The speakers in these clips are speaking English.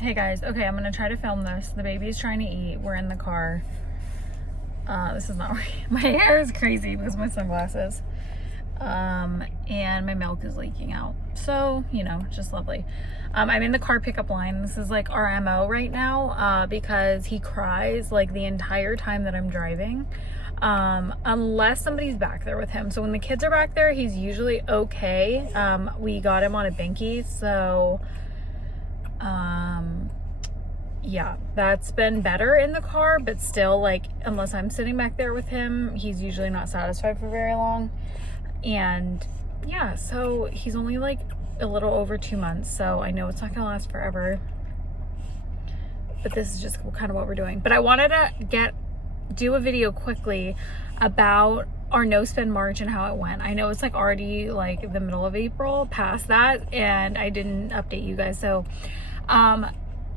Hey guys, okay, I'm gonna try to film this. The baby's trying to eat. We're in the car. This is not right. My hair is crazy because of my sunglasses. And my milk is leaking out. So, you know, just lovely. I'm in the car pickup line. This is like our MO right now because he cries like the entire time that I'm driving. Unless somebody's back there with him. So when the kids are back there, he's usually okay. We got him on a binky, so yeah, that's been better in the car, but still, like, unless I'm sitting back there with him, he's usually not satisfied for very long. And yeah, so he's only like a little over 2 months, so I know it's not gonna last forever, but this is just kind of what we're doing. But I wanted to do a video quickly about our no spend March and how it went. I know it's like already like the middle of April, past that, and I didn't update you guys. So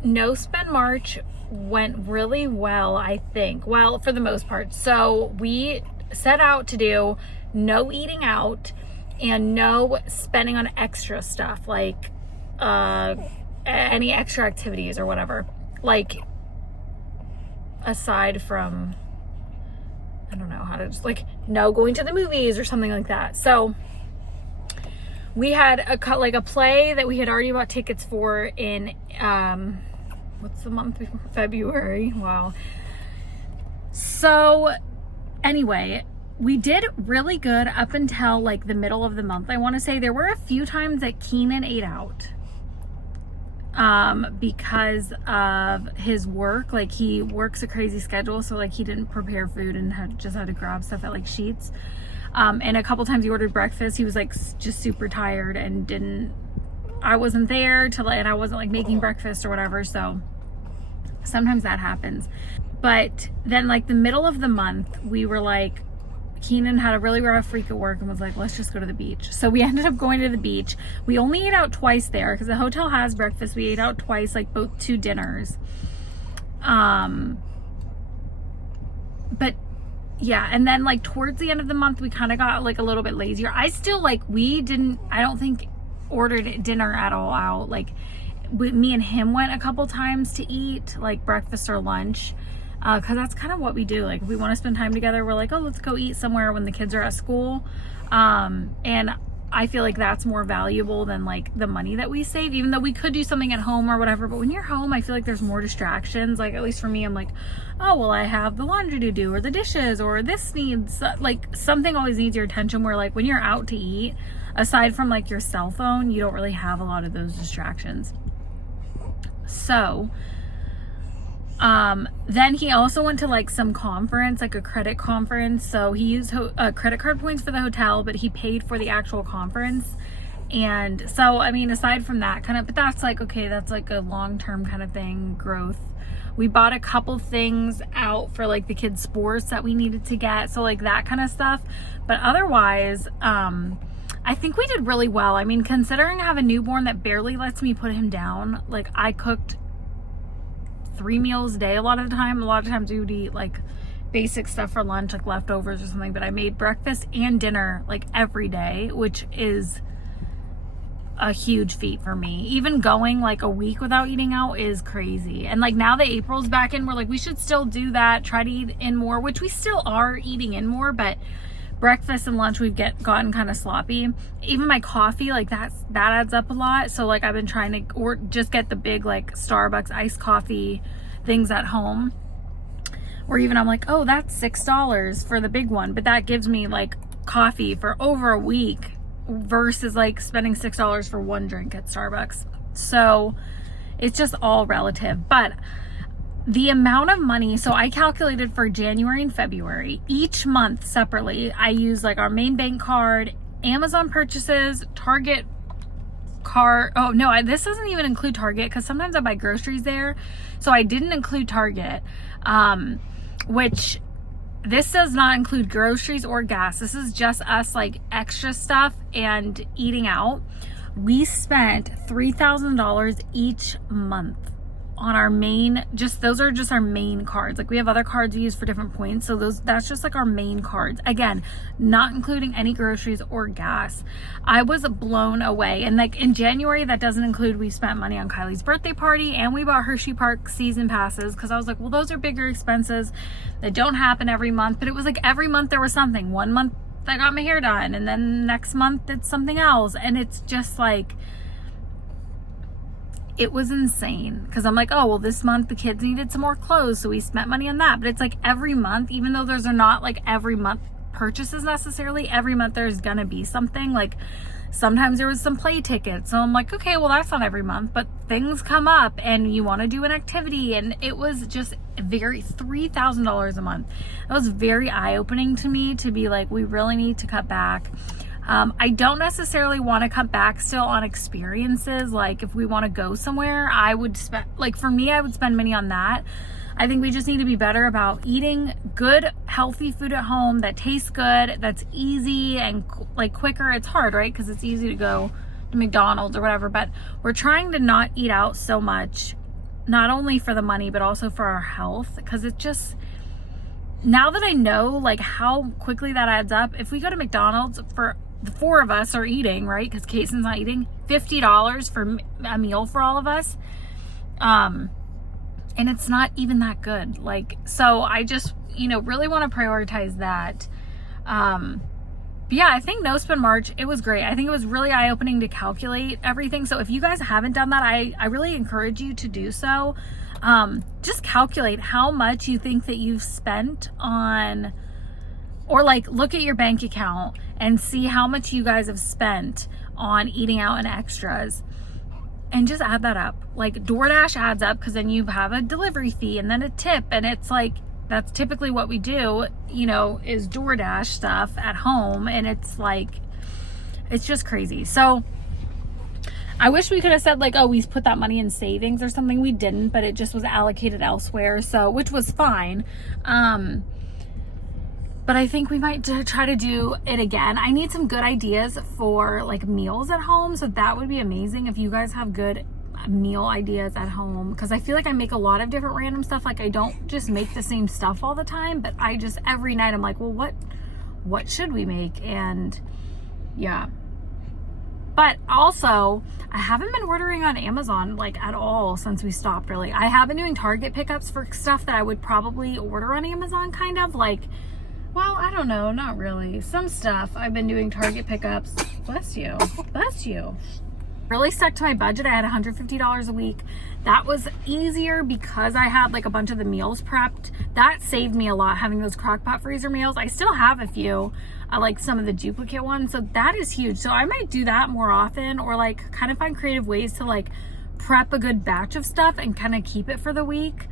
no spend March went really well, I think. Well, for the most part. So we set out to do no eating out and no spending on extra stuff, like any extra activities or whatever, like aside from, I don't know how to, just like no going to the movies or something like that. So we had a play that we had already bought tickets for in what's the month before? February. Wow. So anyway, we did really good up until like the middle of the month. I want to say there were a few times that Keenan ate out because of his work. Like, he works a crazy schedule, so like he didn't prepare food and just had to grab stuff at like Sheetz. And a couple times he ordered breakfast. He was like just super tired and I wasn't there and I wasn't like making breakfast or whatever. So sometimes that happens. But then like the middle of the month, we were like, Keenan had a really rough week at work and was like, let's just go to the beach. So we ended up going to the beach. We only ate out twice there because the hotel has breakfast. We ate out twice, like both 2 dinners. But yeah, and then like towards the end of the month, we kind of got like a little bit lazier. I still like, I don't think ordered dinner at all out. Like me and him went a couple times to eat like breakfast or lunch. Cause that's kind of what we do. Like if we want to spend time together, we're like, oh, let's go eat somewhere when the kids are at school. And I feel like that's more valuable than like the money that we save, even though we could do something at home or whatever. But when you're home, I feel like there's more distractions. Like, at least for me, I'm like, oh, well, I have the laundry to do or the dishes or this needs, like something always needs your attention, where like when you're out to eat, aside from like your cell phone, you don't really have a lot of those distractions. So then he also went to like some conference, like a credit conference. So he used credit card points for the hotel, but he paid for the actual conference. And so, I mean, aside from that kind of, but that's like, okay, that's like a long-term kind of thing, growth. We bought a couple things out for like the kids' sports that we needed to get. So like that kind of stuff. But otherwise, I think we did really well. I mean, considering I have a newborn that barely lets me put him down, like I cooked 3 meals a day a lot of the time. A lot of times we would eat like basic stuff for lunch, like leftovers or something, but I made breakfast and dinner like every day, which is a huge feat for me. Even going like a week without eating out is crazy. And like now that April's back in, we're like, we should still do that, try to eat in more, which we still are eating in more, but breakfast and lunch we've gotten kind of sloppy. Even my coffee, like that adds up a lot. So like I've been trying to, or just get the big like Starbucks iced coffee things at home. Or even I'm like, oh, that's $6 for the big one, but that gives me like coffee for over a week versus like spending $6 for one drink at Starbucks. So it's just all relative. But the amount of money, so I calculated for January and February, each month separately, I use like our main bank card, Amazon purchases, Target card. Oh no, this doesn't even include Target because sometimes I buy groceries there. So I didn't include Target, which this does not include groceries or gas. This is just us like extra stuff and eating out. We spent $3,000 each month on our main, those are just our main cards. Like we have other cards we use for different points. So that's just like our main cards. Again, not including any groceries or gas. I was blown away. And like in January, that doesn't include, we spent money on Kylie's birthday party and we bought Hershey Park season passes. Cause I was like, well, those are bigger expenses that don't happen every month. But it was like every month there was something. One month I got my hair done and then next month it's something else. And it's just like, it was insane because I'm like, oh, well, this month the kids needed some more clothes, so we spent money on that. But it's like every month, even though those are not like every month purchases necessarily, every month there's gonna be something. Like sometimes there was some play tickets, so I'm like, okay, well, that's not every month, but things come up and you want to do an activity. And it was just very $3,000 a month. It was very eye-opening to me to be like, we really need to cut back. I don't necessarily want to cut back still on experiences. Like if we want to go somewhere, I would spend, like for me, I would spend money on that. I think we just need to be better about eating good, healthy food at home that tastes good, that's easy and like quicker. It's hard, right? Because it's easy to go to McDonald's or whatever, but we're trying to not eat out so much, not only for the money, but also for our health. Because it just, now that I know like how quickly that adds up, if we go to McDonald's for the four of us are eating, right? Because Kaysen's not eating, $50 for a meal for all of us. And it's not even that good. Like, so I just, really want to prioritize that. But yeah, I think No Spend March, it was great. I think it was really eye-opening to calculate everything. So if you guys haven't done that, I really encourage you to do so. Just calculate how much you think that you've spent on, or like look at your bank account and see how much you guys have spent on eating out and extras and just add that up. Like DoorDash adds up because then you have a delivery fee and then a tip. And it's like, that's typically what we do, is DoorDash stuff at home. And it's like, it's just crazy. So I wish we could have said like, oh, we put that money in savings or something. We didn't, but it just was allocated elsewhere. So, which was fine. But I think we might try to do it again. I need some good ideas for like meals at home. So that would be amazing if you guys have good meal ideas at home. Because I feel like I make a lot of different random stuff. Like I don't just make the same stuff all the time. But I just, every night I'm like, well, what should we make? And yeah. But also, I haven't been ordering on Amazon like at all since we stopped really. I have been doing Target pickups for stuff that I would probably order on Amazon kind of like, well, I don't know, not really. Some stuff I've been doing Target pickups. Bless you. Bless you. Really stuck to my budget. I had $150 a week. That was easier because I had like a bunch of the meals prepped. That saved me a lot having those crockpot freezer meals. I still have a few, like some of the duplicate ones. So that is huge. So I might do that more often or like kind of find creative ways to like prep a good batch of stuff and kind of keep it for the week.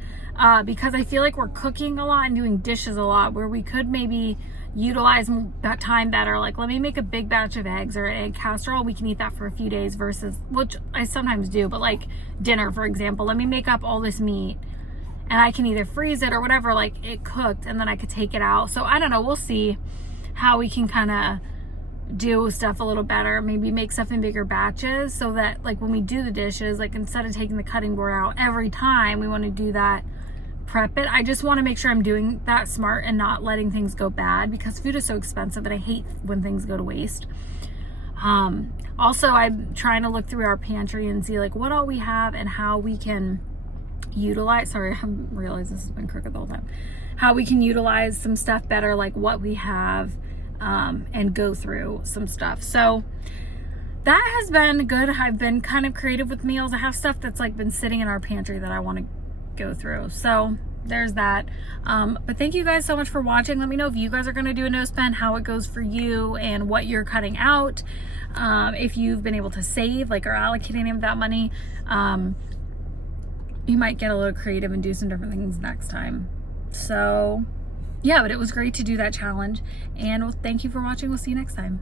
Because I feel like we're cooking a lot and doing dishes a lot where we could maybe utilize that time better. Like, let me make a big batch of eggs or egg casserole. We can eat that for a few days versus, which I sometimes do, but like dinner, for example, let me make up all this meat and I can either freeze it or whatever, like it cooked, and then I could take it out. So I don't know. We'll see how we can kind of do stuff a little better, maybe make stuff in bigger batches so that like when we do the dishes, like instead of taking the cutting board out every time, we want to do that, prep it. I just want to make sure I'm doing that smart and not letting things go bad because food is so expensive and I hate when things go to waste. Also, I'm trying to look through our pantry and see like what all we have and how we can utilize, sorry, I realize this has been crooked the whole time, how we can utilize some stuff better, like what we have, and go through some stuff. So that has been good. I've been kind of creative with meals. I have stuff that's like been sitting in our pantry that I want to go through. So there's that. But thank you guys so much for watching. Let me know if you guys are going to do a no spend, how it goes for you and what you're cutting out. If you've been able to save, like, or allocate any of that money, you might get a little creative and do some different things next time. So yeah, but it was great to do that challenge, and well, thank you for watching. We'll see you next time.